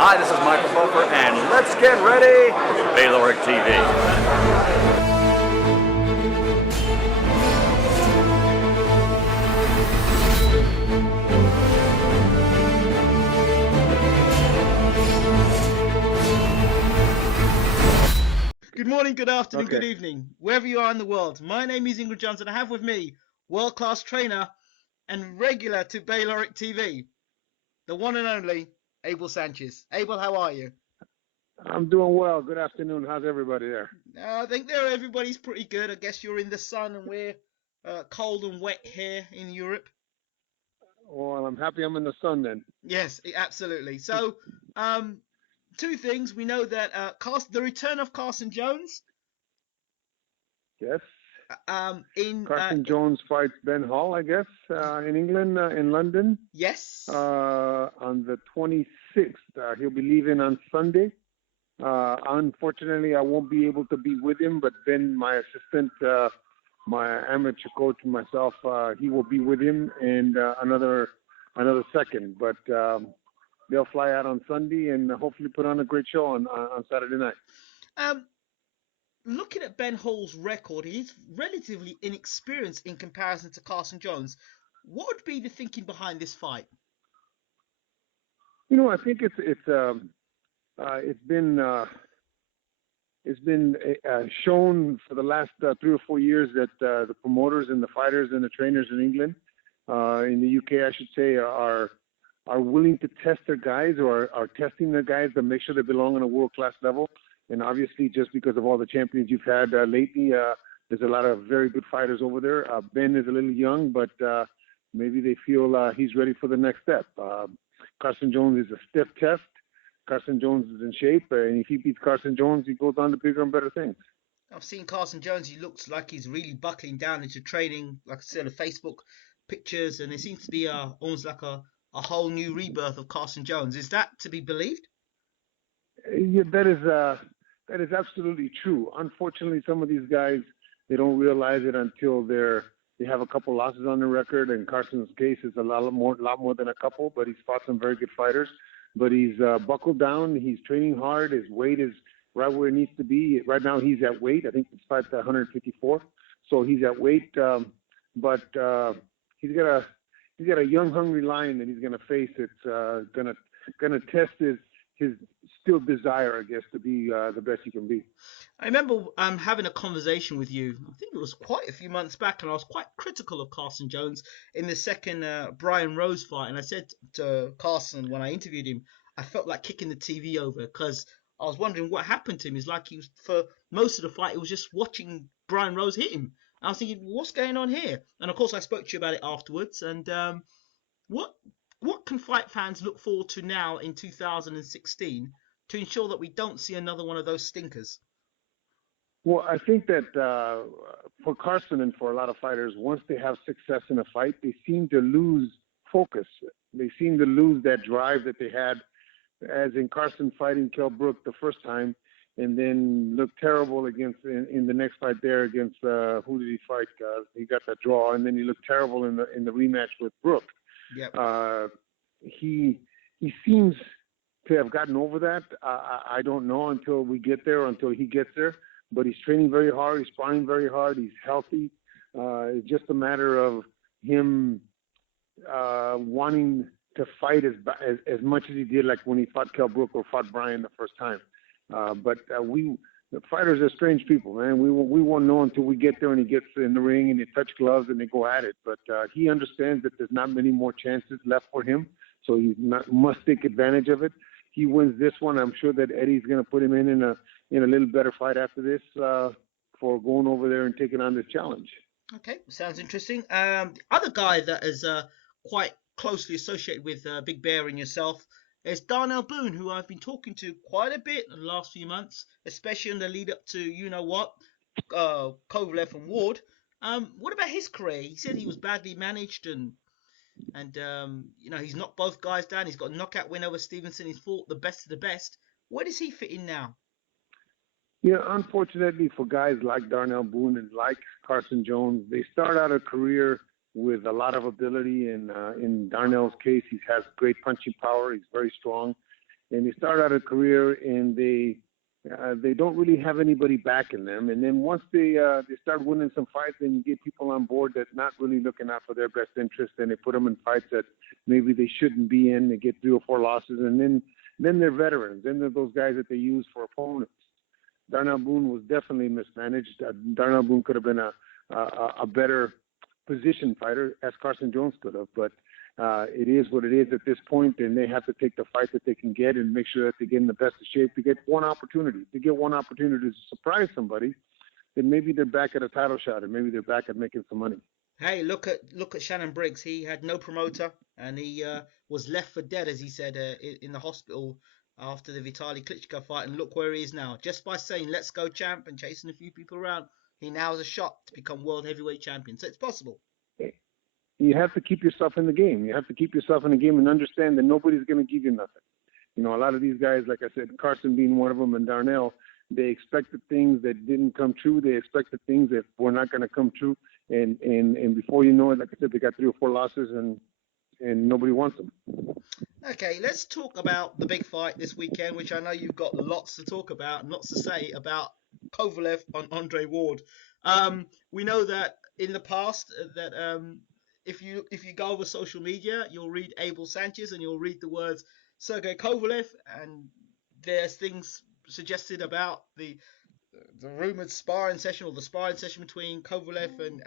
Hi, this is Michael Buffer, and let's get ready for Bayloric TV. Good morning, good afternoon, good evening, wherever you are in the world. My name is Ingrid Jones, and I have with me world-class trainer and regular to Bayloric TV, the one and only Abel Sanchez. Abel, how are you? I'm doing well. Good afternoon. How's everybody there? I think everybody's pretty good. I guess you're in the sun and we're cold and wet here in Europe. Well, I'm happy I'm in the sun then. Yes, absolutely. So, two things. We know that the return of Carson Jones. Yes. Carson Jones fights Ben Hall, I guess, in England, in London. Yes. On the 26th. He'll be leaving on Sunday. Unfortunately, I won't be able to be with him, but Ben, my assistant, my amateur coach, and myself, he will be with him, and another second. But they'll fly out on Sunday and hopefully put on a great show on Saturday night. Looking at Ben Hall's record, he's relatively inexperienced in comparison to Carson Jones. What would be the thinking behind this fight? I think it's been shown for the last 3 or 4 years that the promoters and the fighters and the trainers in England, in the UK, I should say, are willing to test their guys, or are testing their guys to make sure they belong on a world-class level. And obviously, just because of all the champions you've had lately, there's a lot of very good fighters over there. Ben is a little young, but maybe they feel he's ready for the next step. Carson Jones is a stiff test. Carson Jones is in shape, and if he beats Carson Jones, he goes on to bigger and better things. I've seen Carson Jones. He looks like he's really buckling down into training, like I said, the Facebook pictures, and it seems to be almost like a whole new rebirth of Carson Jones. Is that to be believed? Yeah, that is absolutely true. Unfortunately, some of these guys, they don't realize it until they have a couple losses on their record. In Carson's case, it's a lot more than a couple, but he's fought some very good fighters. But he's buckled down. He's training hard. His weight is right where it needs to be. Right now, he's at weight. I think it's 154, so he's at weight. But he's got a young, hungry lion that he's going to face. It's gonna test his still desire, I guess, to be the best he can be. I remember having a conversation with you, I think it was quite a few months back, and I was quite critical of Carson Jones in the second Brian Rose fight. And I said to Carson when I interviewed him, I felt like kicking the TV over because I was wondering what happened to him. It's like he was, for most of the fight, he was just watching Brian Rose hit him. And I was thinking, what's going on here? And of course, I spoke to you about it afterwards. And what can fight fans look forward to now in 2016 to ensure that we don't see another one of those stinkers? Well, I think that for Carson and for a lot of fighters, once they have success in a fight, they seem to lose focus. They seem to lose that drive that they had, as in Carson fighting Kell Brook the first time, and then looked terrible in the next fight there against who did he fight? He got that draw, and then he looked terrible in the rematch with Brook. Yep. He seems to have gotten over that. I don't know until we get there, until he gets there. But he's training very hard. He's sparring very hard. He's healthy. It's just a matter of him wanting to fight as much as he did, like when he fought Kell Brook or fought Brian the first time. The fighters are strange people, man. We won't know until we get there and he gets in the ring and they touch gloves and they go at it. But he understands that there's not many more chances left for him, so he must take advantage of it. He wins this one, I'm sure that Eddie's going to put him in a little better fight after this for going over there and taking on this challenge. Okay, sounds interesting. The other guy that is quite closely associated with Big Bear and yourself is Darnell Boone, who I've been talking to quite a bit in the last few months, especially in the lead up to, Kovalev and Ward. What about his career? He said he was badly managed and he's knocked both guys down. He's got a knockout win over Stevenson. He's fought the best of the best. Where does he fit in now? Yeah, unfortunately for guys like Darnell Boone and like Carson Jones, they start out a career with a lot of ability. And in Darnell's case, he has great punching power. He's very strong. and they start out a career and they don't really have anybody backing them. And then once they start winning some fights and you get people on board that's not really looking out for their best interest, and they put them in fights that maybe they shouldn't be in. They get 3 or 4 losses, and then they're veterans. Then they're those guys that they use for opponents. Darnell Boone was definitely mismanaged. Darnell Boone could have been a better position fighter, as Carson Jones could have, but it is what it is at this point, and they have to take the fight that they can get and make sure that they get in the best of shape to get one opportunity. To get one opportunity to surprise somebody, then maybe they're back at a title shot, and maybe they're back at making some money. Hey, look at Shannon Briggs. He had no promoter, and he was left for dead, as he said, in the hospital after the Vitaly Klitschko fight. And look where he is now. Just by saying "Let's go, champ" and chasing a few people around, he now has a shot to become world heavyweight champion. So it's possible. You have to keep yourself in the game. You have to keep yourself in the game and understand that nobody's going to give you nothing. You know, a lot of these guys, like I said, Carson being one of them, and Darnell, they expected things that didn't come true. They expected things that were not going to come true. And before you know it, like I said, they got 3 or 4 losses, and nobody wants them. Okay, let's talk about the big fight this weekend, which I know you've got lots to talk about and lots to say about Kovalev on Andre Ward. We know that in the past that if you go over social media, you'll read Abel Sanchez and you'll read the words Sergey Kovalev, and there's things suggested about the rumored sparring session or the sparring session between Kovalev and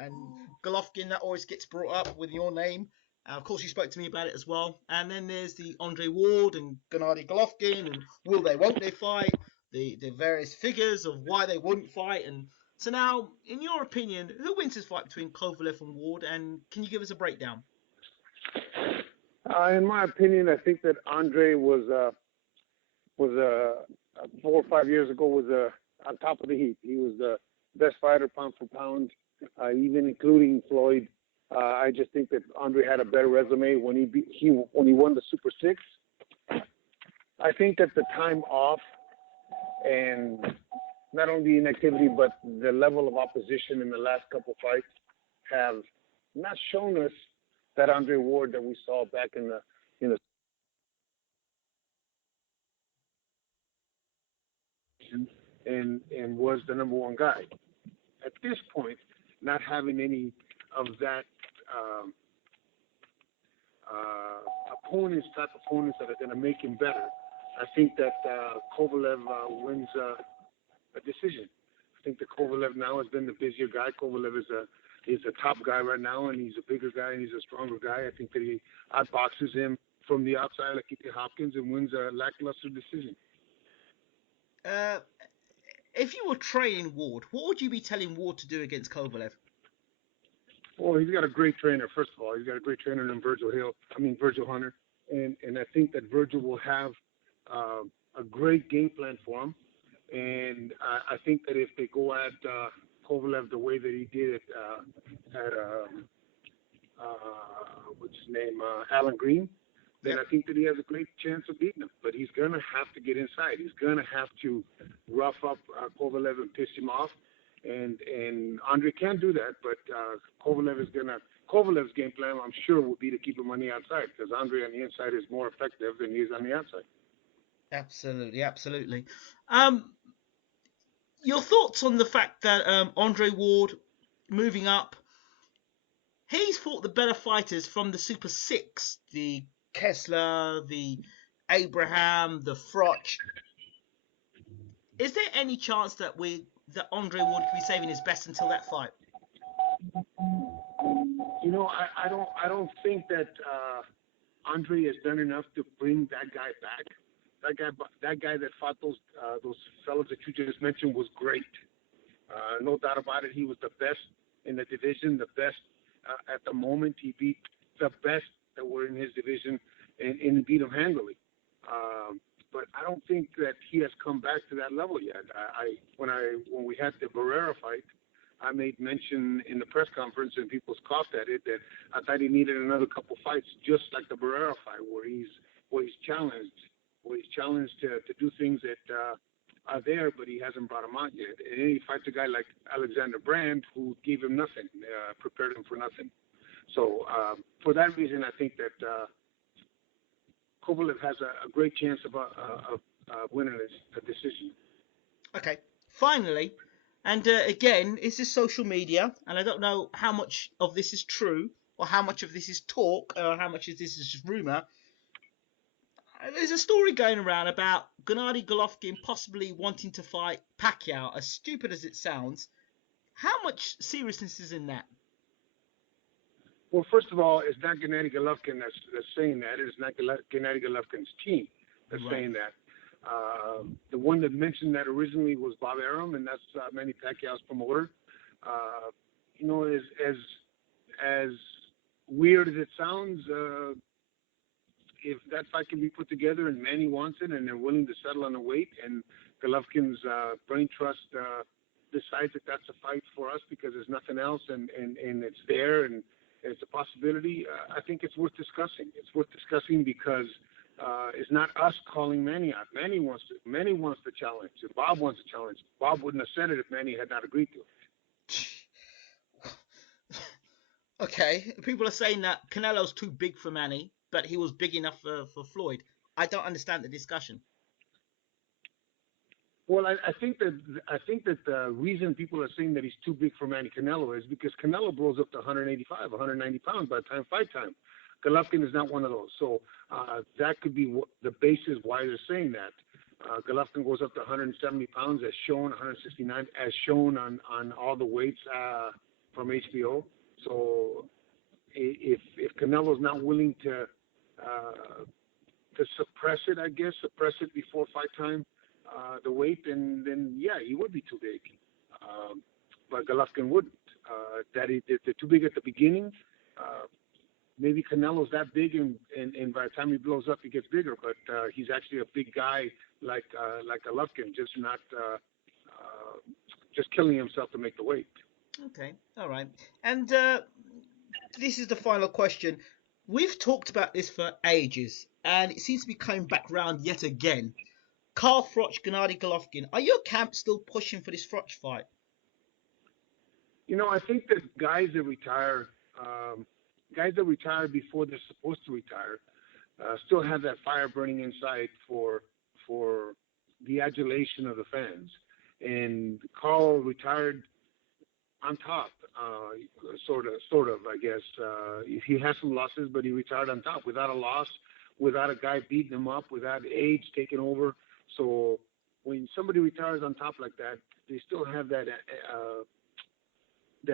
Golovkin that always gets brought up with your name. Of course, you spoke to me about it as well. And then there's the Andre Ward and Gennady Golovkin, and will they, won't they fight? The various figures of why they wouldn't fight. And so now, in your opinion, who wins this fight between Kovalev and Ward? And can you give us a breakdown? In my opinion, I think that Andre was 4 or 5 years ago was on top of the heap. He was the best fighter pound for pound, even including Floyd. I just think that Andre had a better resume when he won the Super Six. I think that the time off and not only the inactivity but the level of opposition in the last couple fights have not shown us that Andre Ward that we saw back in the and was the number 1 guy. At this point, not having any of that opponents that are going to make him better, I think that Kovalev wins a decision. I think that Kovalev now has been the busier guy. Kovalev is a top guy right now, and he's a bigger guy and he's a stronger guy. I think that he outboxes him from the outside like he did Hopkins and wins a lackluster decision. If you were training Ward, what would you be telling Ward to do against Kovalev? Well, he's got a great trainer. First of all, he's got a great trainer in Virgil Hunter, and I think that Virgil will have a great game plan for him. And I think that if they go at Kovalev the way that he did it at what's his name, Alan Green, then I think that he has a great chance of beating him. But he's going to have to get inside. He's going to have to rough up Kovalev and piss him off. And Andre can't do that, but Kovalev's game plan, I'm sure, will be to keep him on the outside, because Andre on the inside is more effective than he is on the outside. Absolutely, absolutely. Your thoughts on the fact that Andre Ward moving up, he's fought the better fighters from the Super Six, the Kessler, the Abraham, the Froch. Is there any chance that Andre Ward could be saving his best until that fight? You know, I don't think that Andre has done enough to bring that guy back. That guy that fought those fellows that you just mentioned was great. No doubt about it. He was the best in the division, the best at the moment. He beat the best that were in his division and beat him handily. But I don't think that he has come back to that level yet. When we had the Barrera fight, I made mention in the press conference, and people scoffed at it, that I thought he needed another couple fights, just like the Barrera fight, where he's challenged to do things that are there, but he hasn't brought him out yet. And then he fights a guy like Alexander Brand, who gave him nothing, prepared him for nothing. So for that reason, I think that Kovalev has a great chance of winning a decision. Okay, finally, and again, this is social media, and I don't know how much of this is true, or how much of this is talk, or how much of this is just rumor. There's a story going around about Gennady Golovkin possibly wanting to fight Pacquiao, as stupid as it sounds. How much seriousness is in that? Well, first of all, it's not Gennady Golovkin that's saying that. It's not Gennady Golovkin's team that's saying that. The one that mentioned that originally was Bob Arum, and that's Manny Pacquiao's promoter. As weird as it sounds, if that fight can be put together and Manny wants it and they're willing to settle on the weight and Golovkin's brain trust decides that that's a fight for us because there's nothing else and it's there and it's a possibility, I think it's worth discussing. It's worth discussing because it's not us calling Manny out. Manny wants the challenge. If Bob wants a challenge, Bob wouldn't have said it if Manny had not agreed to it. Okay, people are saying that Canelo's too big for Manny, but he was big enough for Floyd. I don't understand the discussion. Well, I think that the reason people are saying that he's too big for Manny Canelo is because Canelo blows up to 185, 190 pounds by the time fight time. Golovkin is not one of those. So that could be the basis why they're saying that. Golovkin goes up to 170 pounds as shown, 169 as shown on all the weights from HBO. So if Canelo's not willing to suppress it before fight time, the weight, then yeah, he would be too big. But Golovkin wouldn't. They're too big at the beginning. Maybe Canelo's that big, and by the time he blows up, he gets bigger. But he's actually a big guy like Golovkin, just not just killing himself to make the weight. Okay, all right. And this is the final question. We've talked about this for ages, and it seems to be coming back round yet again. Carl Froch, Gennady Golovkin. Are your camp still pushing for this Froch fight? I think that guys that retire before they're supposed to retire, still have that fire burning inside for the adulation of the fans. And Carl retired on top, sort of, I guess. He has some losses, but he retired on top, without a loss, without a guy beating him up, without age taking over. So when somebody retires on top like that, they still have that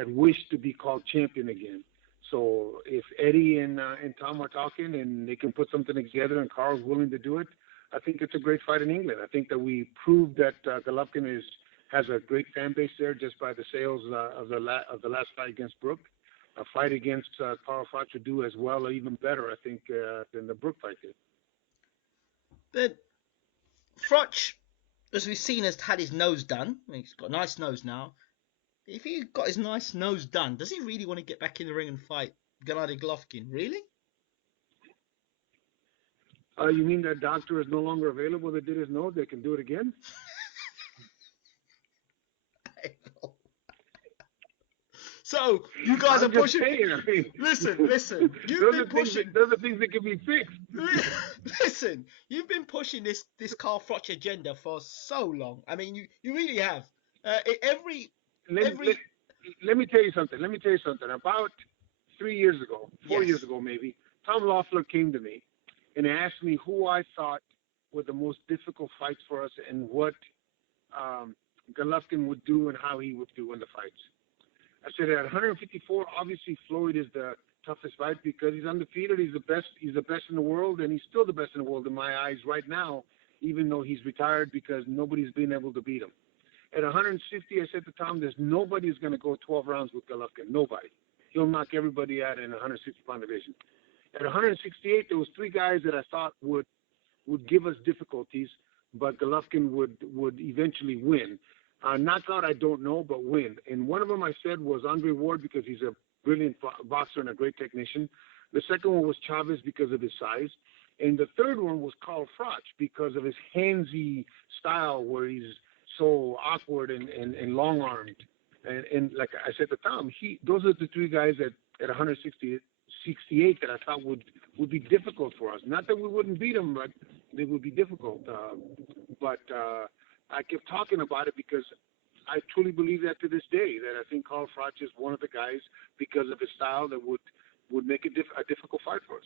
wish to be called champion again. So if Eddie and Tom are talking and they can put something together and Carl's willing to do it, I think it's a great fight in England. I think that we proved that Golovkin has a great fan base there just by the sales of the last fight against Brook. A fight against Carl Froch would do as well or even better, I think, than the Brook fight did. But Froch, as we've seen, has had his nose done. I mean, he's got a nice nose now. If he got his nice nose done, does he really want to get back in the ring and fight Gennady Golovkin? Really? You mean that doctor is no longer available that did his nose? They can do it again? So you guys are pushing. Saying, Listen. You've been pushing. Those are things that can be fixed. Listen, you've been pushing this Carl Froch agenda for so long. I mean, you really have. Let me tell you something. About 3 years ago, 4 years ago maybe, Tom Loeffler came to me and asked me who I thought were the most difficult fights for us and what Golovkin would do and how he would do in the fights. I said at 154, obviously Floyd is the toughest fight because he's undefeated. He's the best in the world, and he's still the best in the world in my eyes right now, even though he's retired because nobody's been able to beat him. At 160, I said to Tom, there's nobody who's going to go 12 rounds with Golovkin. Nobody. He'll knock everybody out in 160-pound division. At 168, there was three guys that I thought would give us difficulties, but Golovkin would eventually win. Knockout, I don't know, but win. And one of them I said was Andre Ward because he's a brilliant boxer and a great technician. The second one was Chavez because of his size. And the third one was Carl Froch because of his handsy style where he's so awkward and long-armed. And like I said to Tom, those are the three guys at 168 68 that I thought would be difficult for us. Not that we wouldn't beat them, but they would be difficult. But I kept talking about it because I truly believe that to this day, that I think Carl Froch is one of the guys, because of his style, that would make it a difficult fight for us.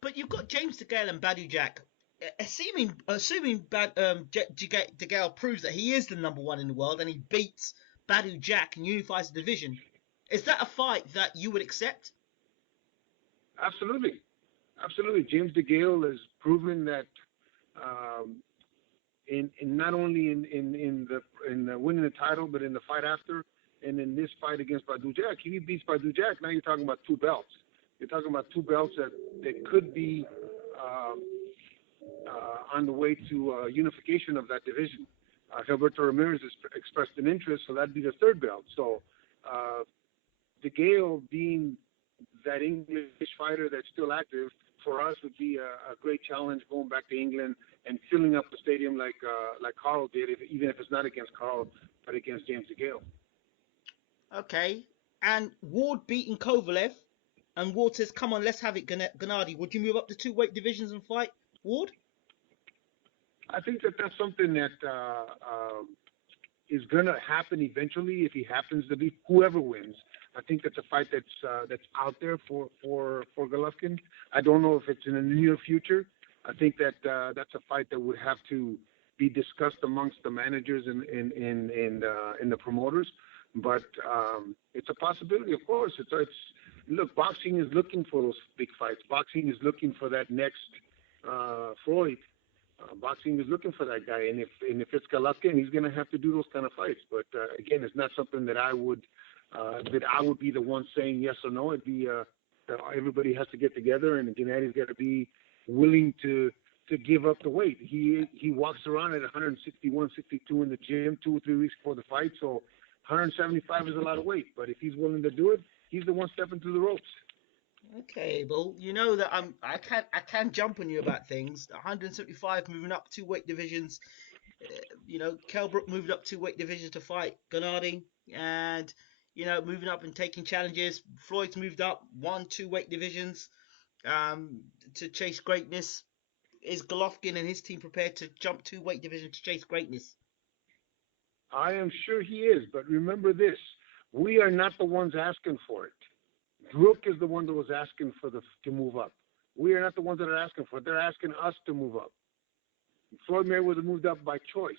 But you've got James DeGale and Badu Jack. Assuming DeGale proves that he is the number one in the world and he beats Badu Jack and unifies the division, is that a fight that you would accept? Absolutely. James DeGale has proven that in not only in the winning the title, but in the fight after, and in this fight against Badu Jack. If he beats Badu Jack, now you're talking about two belts. You're talking about two belts that could be on the way to unification of that division. Gilberto Ramirez has expressed an interest, so that'd be the third belt. So DeGale being that English fighter that's still active, for us would be a great challenge going back to England and filling up the stadium like Carl did, even if it's not against Carl, but against James DeGale. Okay. And Ward beating Kovalev, and Ward says, come on, let's have it, Gennady. Would you move up to two weight divisions and fight Ward? I think that's something that is going to happen eventually if he happens to be whoever wins. I think that's a fight that's out there for Golovkin. I don't know if it's in the near future. I think that that's a fight that would have to be discussed amongst the managers and the promoters. But it's a possibility, of course. Look, boxing is looking for those big fights. Boxing is looking for that next Floyd. Boxing is looking for that guy, and if it's Golovkin, he's going to have to do those kind of fights. But again, it's not something that I would be the one saying yes or no. It'd be everybody has to get together, and Gennady's got to be willing to give up the weight. He walks around at 161, 62 in the gym 2 or 3 weeks before the fight, so 175 is a lot of weight. But if he's willing to do it, he's the one stepping through the ropes. Okay, well, you know that I can jump on you about things. 175 moving up 2 weight divisions. Kell Brook moved up 2 weight divisions to fight Gennady, and moving up and taking challenges. Floyd's moved up 1-2 weight divisions to chase greatness. Is Golovkin and his team prepared to jump 2 weight divisions to chase greatness? I am sure he is, but remember this: we are not the ones asking for it. Brook is the one that was asking to move up. We are not the ones that are asking for it. They're asking us to move up. Floyd Mayweather moved up by choice,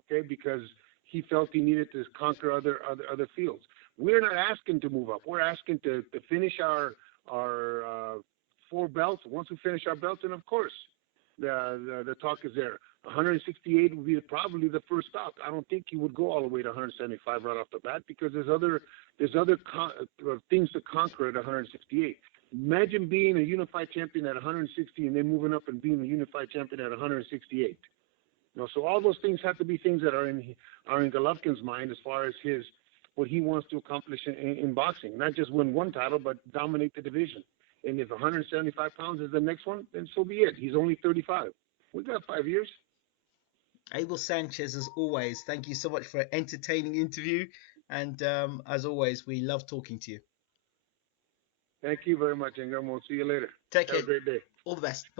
okay, because he felt he needed to conquer other fields. We're not asking to move up. We're asking to finish our 4 belts. Once we finish our belts, and of course, the talk is there. 168 would be probably the first stop. I don't think he would go all the way to 175 right off the bat, because there's other things to conquer at 168. Imagine being a unified champion at 160 and then moving up and being a unified champion at 168. So all those things have to be things that are in Golovkin's mind as far as what he wants to accomplish in boxing. Not just win one title, but dominate the division. And if 175 pounds is the next one, then so be it. He's only 35. We got 5 years. Abel Sanchez, as always, thank you so much for an entertaining interview. And as always, we love talking to you. Thank you very much, Ingram. We'll see you later. Take care. Have a great day. All the best.